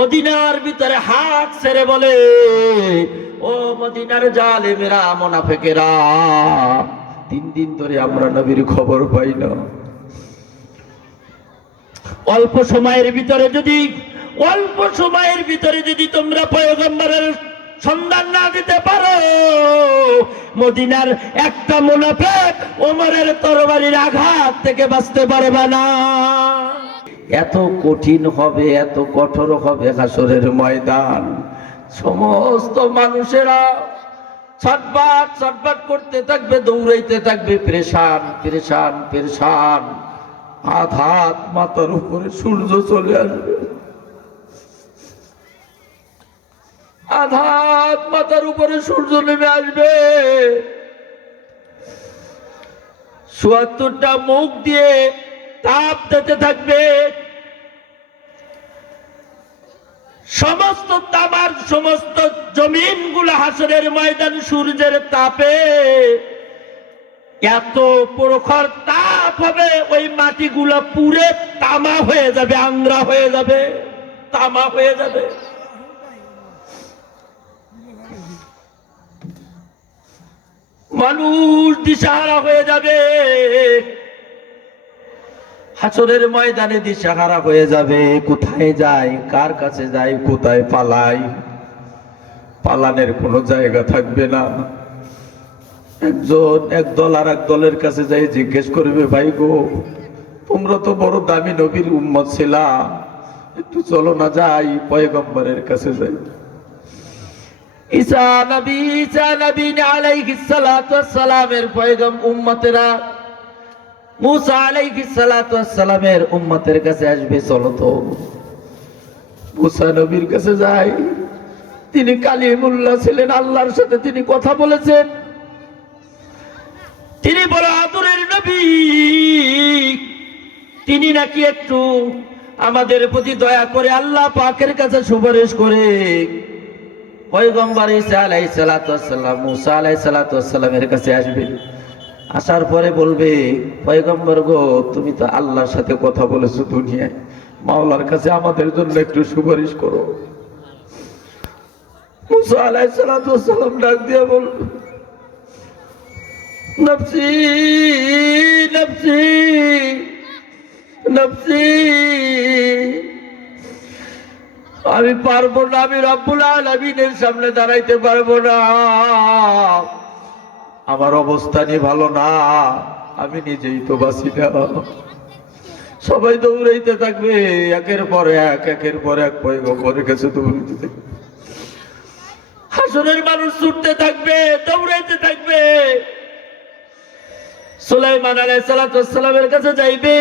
মদিনার ভিতরে হাত ছেড়ে বলে, ও মদিনার জালেমেরা, মুনাফিকেরা, 3 দিন ধরে আমরা নবীর খবর পাই না। অল্প সময়ের ভিতরে যদি তোমরা পয়গম্বরের সন্ধান না দিতে পারো, মদিনার একটা মুনাফিক ওমরের তরবারির আঘাত থেকে বাঁচতে পারবে না। এত কঠিন হবে, এত কঠোর হবে হাসরের ময়দান। সমস্ত মানুষেরা ছটফট করতে থাকবে, দৌড়াইতে থাকবে, পেরেশান। আধাত মাথার উপরে সূর্য চলে আসবে, আধাত মাথার উপরে সূর্য নেমে আসবে। ৭৪টা মুখ দিয়ে তাপ দিতে থাকবে। সমস্ত তামার সমস্ত জমিন গুলা হাসরের ময়দান সূর্যের তাপে এত প্রখর তাপ হবে, ওই মাটিগুলা পুরে তামা হয়ে যাবে, আংরা হয়ে যাবে, তামা হয়ে যাবে। মানুষ দিশাহারা হয়ে যাবে, হাসরের ময়দানে দিশাহারা হয়ে যাবে। কোথায় যায়, কার কাছে যায়, কোথায় পালায়, পালানের কোনো জায়গা থাকবে না। এক দল আর এক দলের কাছে যাই জিজ্ঞেস করবে, ভাই গো, তোমরা তো বড় দামি নবীর উম্মত ছিলা, একটু চলো না যাই পয়গম্বরের কাছে যাই। ঈসা নবী আলাইহিস সালাতু ওয়াস সালামের উম্মতেরা মুসা আলাইহিস সালাতু ওয়াস সালামের উম্মতের কাছে আসবে, চলো তো মুসা নবীর কাছে যাই। তিনি কালিমুল্লাহ ছিলেন, আল্লাহর সাথে তিনি কথা বলেছেন, তিনি বড় আদরের নবী। তিনি নাকি একটু আমাদের প্রতি দয়া করে আল্লাহ পাকের কাছে সুপারিশ করে পয়গম্বর ঈসা আলাইহিস সালাতু ওয়াস সালাম মুসা আলাইহিস সালাতু ওয়াস সালামের কাছে আসবে। আসার পরে বলবে, পয়গম্বর গো, তুমি তো আল্লাহর সাথে কথা বলেছো দুনিয়ায়, মাওলার কাছে আমাদের জন্য একটু সুপারিশ করো। মুসা আলাইহিস সালাতু ওয়াস সালাম ডাক দিয়ে বলবে, নফসি নফসি নফসি, আমি পারবো না, আমি রব্বুল আলামিনের সামনে দাঁড়াইতে পারবো না, আমার অবস্থানই ভালো না, আমি নিজেই তো বাঁচি না। সবাই দৌড়াইতে থাকবে, একের পর এক পয়গম্বরের কাছে দৌড়াইতে থাকবে। হাসরের মানুষ ছুটতে থাকবে, দৌড়াইতে থাকবে। সুলাইমান আলাইহিস সালাতু ওয়াস সালামের কাছে যাইবে,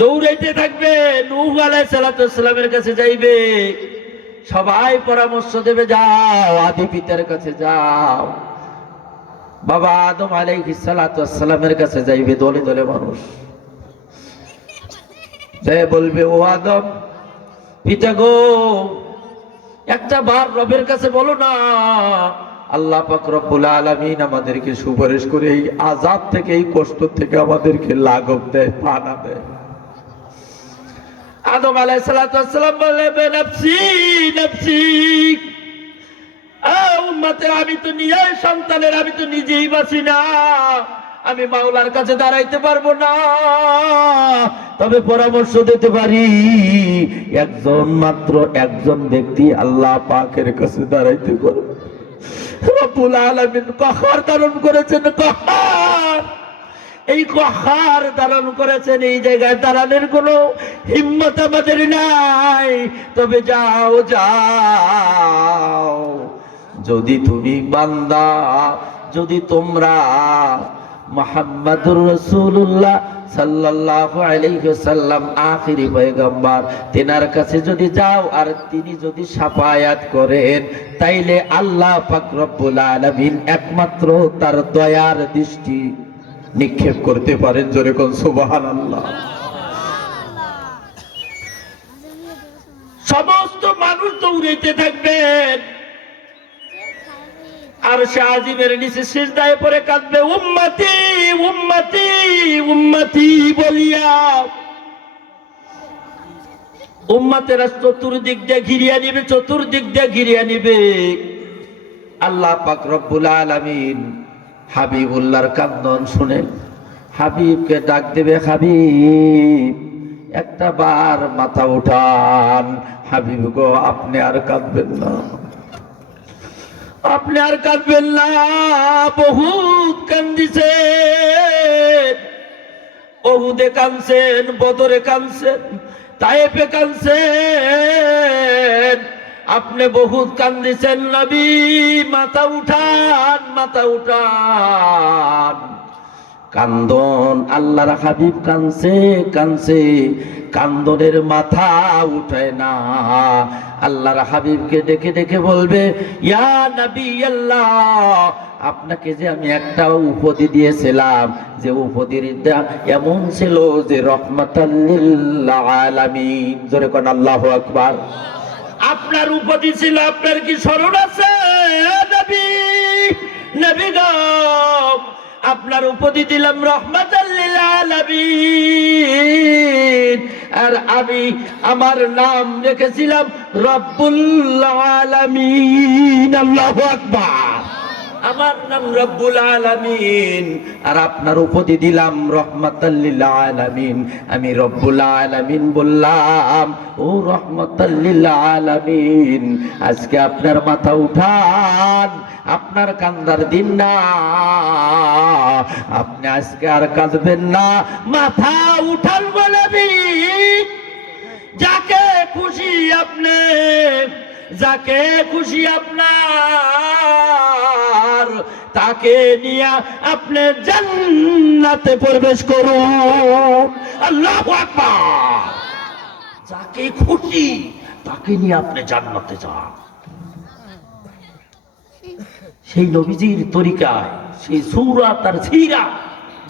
দৌড়াইতে থাকবে। নূহ আলাইহিস সালাতু ওয়াস সালামের কাছে যাইবে। সবাই পরামর্শ দেবে, যাও আদি পিতার কাছে যাও। বাবা আদম আলাইহিস সালাতু ওয়াস সালামের কাছে যাইবে। দলে দলে মানুষ যাই বলবে, ও আদম পিতা গো, একটা বার রবের কাছে বলো না, আল্লাহ পাক রব্বুল আলামিন আমাদেরকে সুপারিশ করে এই আযাব থেকে, এই কষ্ট থেকে আমাদেরকে লাঘব দেয়, পানা দেয়। আদম আলাইহিস সালাতু ওয়াস সালাম বলবে, নফসি নফসি, উম্মতের আমি তো নিজের সন্তানের, আমি তো নিজেই বাঁচি না, আমি মাওলার কাছে দাঁড়াইতে পারবো না। তবে পরামর্শ দিতে পারি, মাত্র একজন ব্যক্তি আল্লাহ পাকের কাছে দাঁড়াইতে পারবে। রব্বুল আলামিন কহার ধারণ করেছেন, কহার, এই কহার ধারণ করেছেন। এই জায়গায় দাঁড়ানোর কোনো হিম্মত আমাদের নাই। তবে যাও যাও, যদি তুমি বান্দা, যদি তোমরা মুহাম্মাদুর রাসূলুল্লাহ সাল্লাল্লাহু আলাইহি ওয়াসাল্লাম আখিরি পয়গম্বর, তেনার কাছে যদি যাও আর তিনি যদি শাফায়াত করেন, তাইলে আল্লাহ পাক রব্বুল আলামিন একমাত্র তার দয়ার দৃষ্টি নিক্ষেপ করতে পারেন। জোরে কোন সুবহানাল্লাহ। সমস্ত মানুষ দৌড়াইতে থাকবেন, আর শাহজিমের নিচে সিজদায় পড়ে কাঁদবে, উম্মতি উম্মতি উম্মতি বলিয়া। উম্মতেরা চতুর্দিক দিয়ে ঘিরিয়ে নিবে, চতুর্দিক দিয়ে ঘিরিয়ে নিবে। আল্লাহ পাক রব্বুল আলামিন হাবিবুল্লাহর কান্দন শুনে হাবিবকে ডাক দেবে, হাবিব একটা বার মাথা উঠান। হাবিব গো, আপনি আর কাঁদবেন না, আপনি আর কাঁদবেন না। বহুত কান্দিছেন, ওহুদে কাঁদছেন, বদরে কাঁদছেন, তায়েফে কাঁদছেন, আপনি বহুত কান্দিছেন। নবী মাথা উঠান, মাথা উঠান। কান্দন, আল্লাহর হাবিব কাঁদছে, কাঁদছে, কান্দনের মাথা উঠায় না। আল্লাহর হাবিবকে ডেকে ডেকে বলবে, ইয়া নবী আল্লাহ, আপনাকে যে আমি একটা উপাধি দিয়েছিলাম, যে উপাধিটা এমন ছিল যে রাহমাতাল লিল আলামিন। জোরে কোন আল্লাহু আকবার। আপনার উপাধি ছিল, আপনার কি স্মরণ আছে নবী? নবী গো, আপনার উপাধি দিলাম রাহমাতাল লিল আলামিন, আর আমি আমার নাম রেখেছিলাম রব্বুল আলামিন। আল্লাহু আকবার। আমার নাম রব্বুল আলামিন, আর আপনার উপাধি দিলাম রাহমাতাল লিল আলামিন। আমি রব্বুল আলামিন বললাম, ও রাহমাতাল লিল আলামিন, আজকে আপনার মাথা উঠান, আপনার কান্দার দিন না, আপনি আজকে আর কাঁদবেন না, মাথা উঠান বলবি। যাকে খুশি আপনি, যাকে খুশি আপনার, তাকে নিয়ে আপনি জান্নাতে প্রবেশ করুন। আল্লাহু আকবার। যাকে খুশি তাকে নিয়ে আপনি জান্নাতে যান। সেই নবীজির তরিকায়, সেই সূরাত আর সিরাত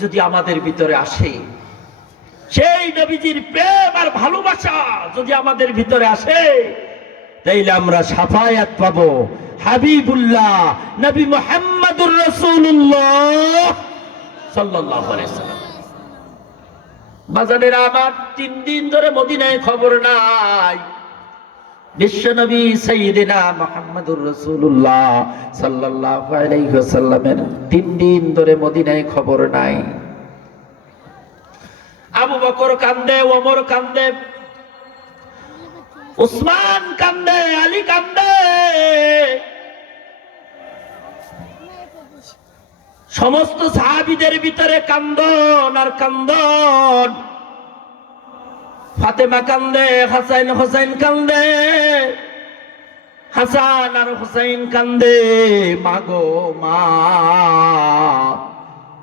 যদি আমাদের ভিতরে আসে, সেই নবীজির প্রেম আর ভালোবাসা যদি আমাদের ভিতরে আসে, তাইলে আমরা শাফায়াত পাবো। হাবিবুল্লাহ নবী মুহাম্মদুর রাসূলুল্লাহ সাল্লাল্লাহু আলাইহি সাল্লাম। বাজারের আমার 3 দিন ধরে মদিনায় খবর নাই। বিশ্বনবী সাইয়্যিদিনা মুহাম্মদুর রাসূলুল্লাহ সাল্লাল্লাহু আলাইহি ওয়াসাল্লামের 3 দিন ধরে মদিনায় খবর নাই। আবু বকর কান্দে, ওমর কান্দে, উসমান কান্দে, আলী কান্দে, সমস্ত সাহাবীদের ভিতরে কান্দন আর কান্দন। ফাতেমা কান্দে, হাসান হোসেন কান্দে, হাসান আর হোসেন কান্দে। মাগো মা,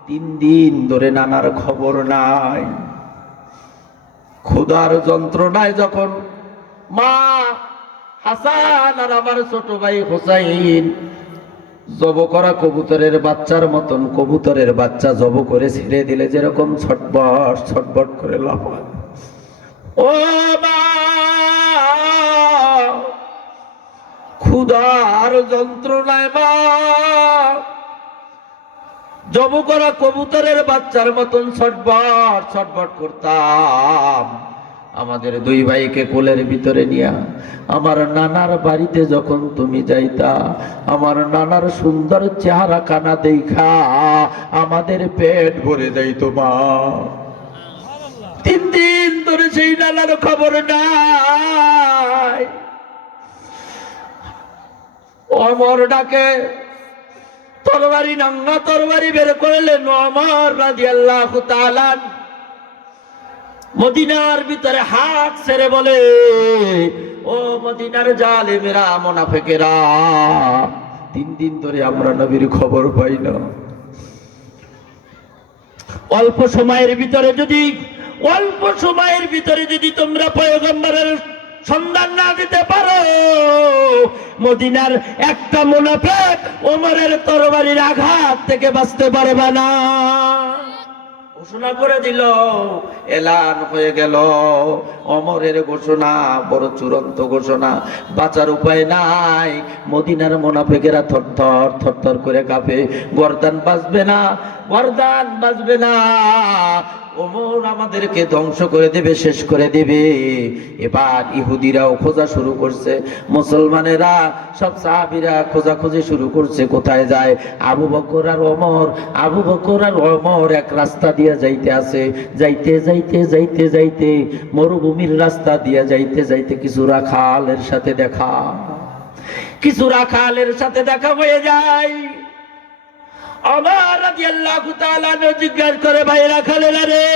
3 দিন ধরে নানার খবর নাই। ক্ষুধার যন্ত্রণায় যখন মা হাসান আর আমার ছোট ভাই হোসাইন জব করা কবুতরের বাচ্চার মতন, কবুতরের বাচ্চা জব করে ছেড়ে দিলে যেরকম ছটবট ছটবট করে লাফায়, ও মা, ক্ষুধার যন্ত্রণায় মা জব করা কবুতরের বাচ্চার মতন ছটবট ছটবট করতাম। আমাদের 2 ভাইকে কোলের ভিতরে নিয়া আমার নানার বাড়িতে যখন তুমি যাইতা, আমার নানার সুন্দর চেহারা কানা দেখা আমাদের পেট ভরে যাইতো মা। 3 দিন ধরে সেই নানার খবর নাই। ওমর ডাকে, তরবারি, নাঙ্গা তরবারি বের করলেন ওমর রাদিয়াল্লাহু তাআলা। মদিনার ভিতরে হাত ছেড়ে বলে, ও মদিনার জালেমেরা, মুনাফিকেরা, 3 দিন ধরে আমরা নবীর খবর পাই না। অল্প সময়ের ভিতরে যদি তোমরা পয়গম্বরের সন্ধান না দিতে পারো, মদিনার একটা মুনাফিক ওমরের তরবারির আঘাত থেকে বাঁচতে পারবে না। ঘোষণা করে দিল, এলান হয়ে গেল। ওমরের ঘোষণা বড় চূড়ান্ত ঘোষণা, বাঁচার উপায় নাই। মদিনার মুনাফিকেরা থরথর থরথর করে কাঁপে, গর্দান বাঁচবে না, গর্দান বাজবে না। ওমর আমাদেরকে ধ্বংস করে দেবে, শেষ করে দেবে। এবার ইহুদিরাও খোঁজা শুরু করছে, মুসলমানেরা সব সাহাবীরা খোঁজাখুঁজি শুরু করছে কোথায় যায়। আবু বকর আর ওমর, আবু বকর আর ওমর এক রাস্তা দিয়ে যাইতে আছে। যাইতে যাইতে যাইতে যাইতে মরুভূমির রাস্তা দিয়ে যাইতে যাইতে কিছু রাখালের সাথে দেখা, কিছু রাখালের সাথে দেখা হয়ে যায়। ওমর রাদিয়াল্লাহু তাআলা জিজ্ঞাসা করে, ভাই রাখালেরা রে,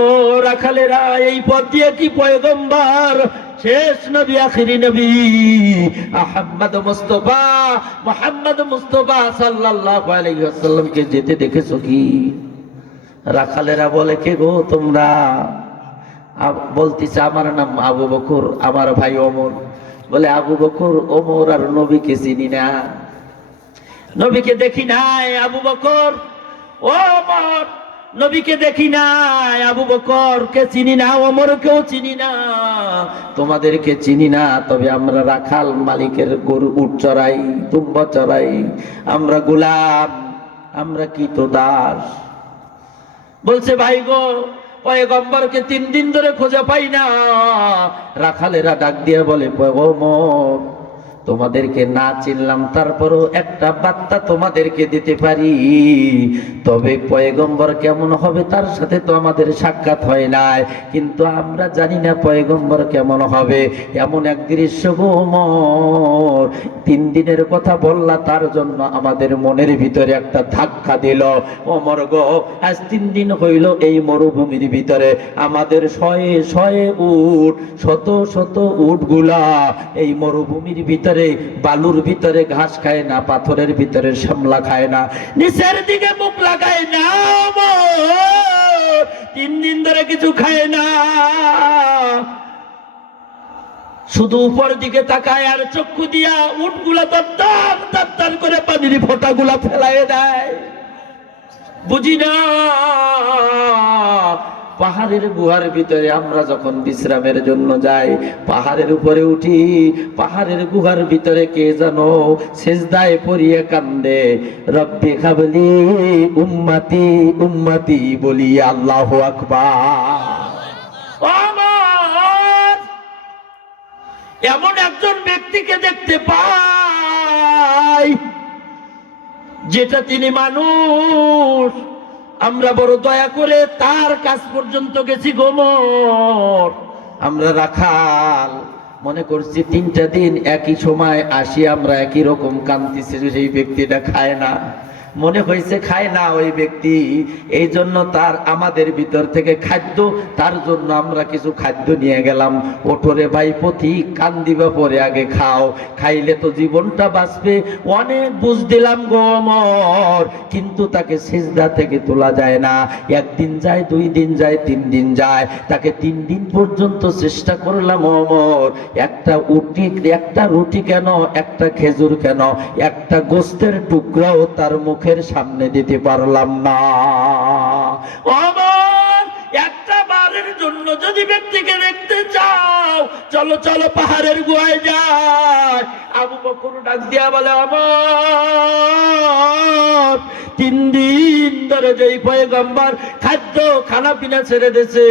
ও রাখালেরা, এই পথ দিয়ে কি পয়গম্বর শেষ নবী আখিরি নবী আহমদ মুস্তাফা মুহাম্মদ মুস্তাফা সাল্লাল্লাহু আলাইহি ওয়াসাল্লামকে যেতে দেখেছো কি? রাখালেরা বলে, কে গো তোমরা? বলতেছে, আমার নাম আবু বকর, আমার ভাই ওমর। বলে, আবু বকর ওমর আর নবীকে চিনি না, নবীকে দেখি নাই। আবু বকর ওমর, নবীকে দেখি নাই, আবু বকর কে চিনি না, ওমর কেও চিনি না, তোমাদেরকে চিনি না। তবে আমরা রাখাল, মালিকের গরু উট চড়াই, দুম্বা চড়াই, আমরা গোলাম, আমরা কি তো দাস। বলছে, ভাই গো, পয়গম্বরকে 3 দিন ধরে খোঁজা পাই না। রাখালেরা ডাক দিয়ে বলে, ওমর, তোমাদেরকে না চিনলাম, তারপরও একটা বার্তা তোমাদেরকে দিতে পারি। তবে পয়গম্বর কেমন হবে তার সাথে তো আমাদের সাক্ষাৎ হয় নাই, কিন্তু আমরা জানি না পয়গম্বর কেমন হবে। এমন এক দৃশ্য গো ওমর, 3 দিনের কথা বললা, তার জন্য আমাদের মনের ভিতরে একটা ধাক্কা দিল। ওমর গো, আজ 3 দিন হইল এই মরুভূমির ভিতরে আমাদের শয়ে শয়ে উট, শত শত উট গুলা এই মরুভূমির ভিতরে বালুর ভিতরে ঘাস খায় না, পাথরের ভিতরে শামলা খায় না, নিচের দিকে মুখ লাগায় না। 3 দিন ধরে কিছু খায় না, শুধু উপর দিকে তাকায় আর চক্ষু দিয়া উটগুলা দরদর দরদর করে পানির ফোঁটাগুলা ফেলায় দেয়। বুঝি না, পাহাড়ের গুহার ভিতরে আমরা যখন বিশ্রামের জন্য যাই, পাহাড়ের উপরে উঠি, পাহাড়ের গুহার ভিতরে কে জানো সেজদায় পড়িয়ে কান্দে, রব্বি হাবলি উম্মতি উম্মতি বলি আল্লাহু আকবার। এমন একজন ব্যক্তিকে দেখতে পাই, যেটা তিনি মানুষ, আমরা বড় দয়া করে তার কাছ পর্যন্ত গেছি। গোমর, আমরা রাখাল, মনে করছি 3টা দিন একই সময় আসি, আমরা একই রকম কান্দিছি, সেই ব্যক্তিটা খায় না, মনে হয়েছে খায় না ওই ব্যক্তি, এই জন্য তার আমাদের ভিতর থেকে খাদ্য, তার জন্য আমরা কিছু খাদ্য নিয়ে গেলাম। ওঠরে ভাই পথি, কান্দিবা পরে আগে খাও, খাইলে তো জীবনটা বাঁচবে। অনেক বুঝ দিলাম গো ওমর, কিন্তু তাকে সিজদা থেকে তোলা যায় না। 1 দিন যায়, 2 দিন যায়, 3 দিন যায়, তাকে 3 দিন পর্যন্ত চেষ্টা করলাম ওমর, একটা রুটি কেন, একটা খেজুর কেন, একটা গোস্তের টুকরাও তার মুখের সামনে দিতে পারলাম না। ওমর, একটা বারের জন্য যদি ব্যক্তিকে দেখতে চাও, চলো চলো পাহাড়ের গুহায় যায়। আবু বকর ডাক দিয়া বলে, ওমর, 3 দিন ধরে যেই পয়গম্বর খাদ্য খানা পিনা ছেড়ে দিয়েছে,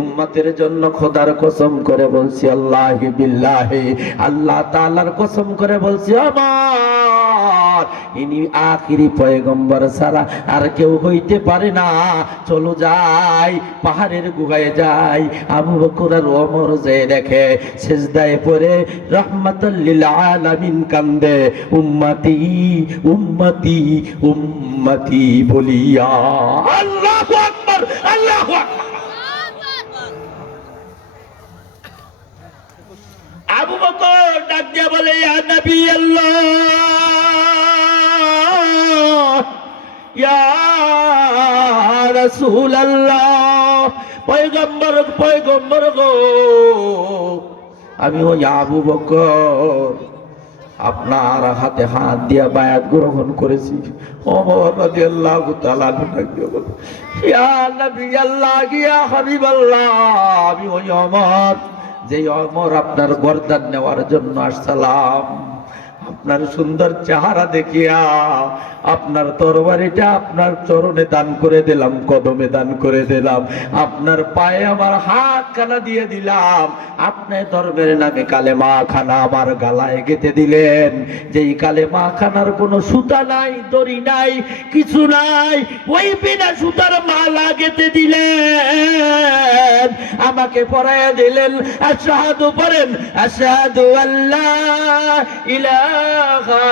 উম্মতের জন্য খোদার কসম করে বলছি, আল্লাহি বিল্লাহি, আল্লাহ তাআলার কসম করে বলছি, ওমর, ইনি আখিরি পয়গম্বর ছাড়া আর কেউ হইতে পারে না। চলো যাই, পাহাড়ের গুহায় যাই। আবু বকর আর ওমর যে দেখে সিজদায় পড়ে রাহমাতাল লিল আলামিন কান্দে, উম্মতি উম্মতি উম্মতি বলিয়া। আল্লাহু আকবার, আল্লাহু আকবার। আবু বকর ডাক দিয়া বলে, ইয়া নবী আল্লাহ, ইয়া রাসূল আল্লাহ, পয়গম্বর পয়গম্বর গো, আমি ওই আবু বকর আপনার হাতে হাত দিয়া বায়াত গ্রহণ করেছি। ওমর রাদিয়াল্লাহু তাআলা ডাক দিয়া বলে, ইয়া নবী আল্লাহ, ইয়া হাবিবাল্লাহ, আমি ওই ওমর, যে ওমর আপনার গর্দান নেওয়ার জন্য আসসালাম। আপনার সুন্দর চেহারা দেখিয়া আপনার তরবারিটা আপনার চরণে দান করে দিলাম, কদমে দান করে দিলাম, আপনার পায়ে আমার হাত খানা দিয়ে দিলাম, আপনি ধর্মের নামে কালেমা খানা আমার গালায় গেঁথে দিলেন, যেই কালেমা খানার কোনো সুতা নাই, দড়ি নাই, কিছু নাই, ওই বিনা সুতার মালা গেঁথে দিলেন, আমাকে পরাইয়া দিলেন। আশহাদু পড়েন, আশহাদু আল্লাহ ইলাহা